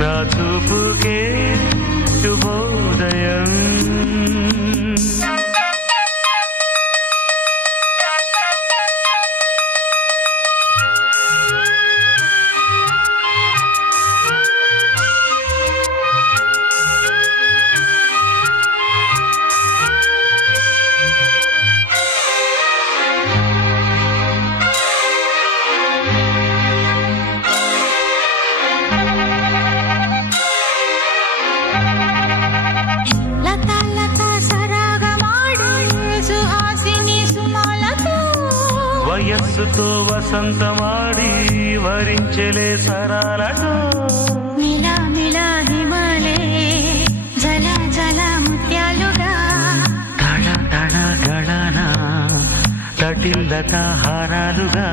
నా చూపుకే శుభోదయం. వయస్సుతో వసంతమాడి వరించెలే సరాలతో మిలా మిలా హిమాలే జల జల ముత్యాలుగా తళ తళ గళన తటిల్లత హారాలుగా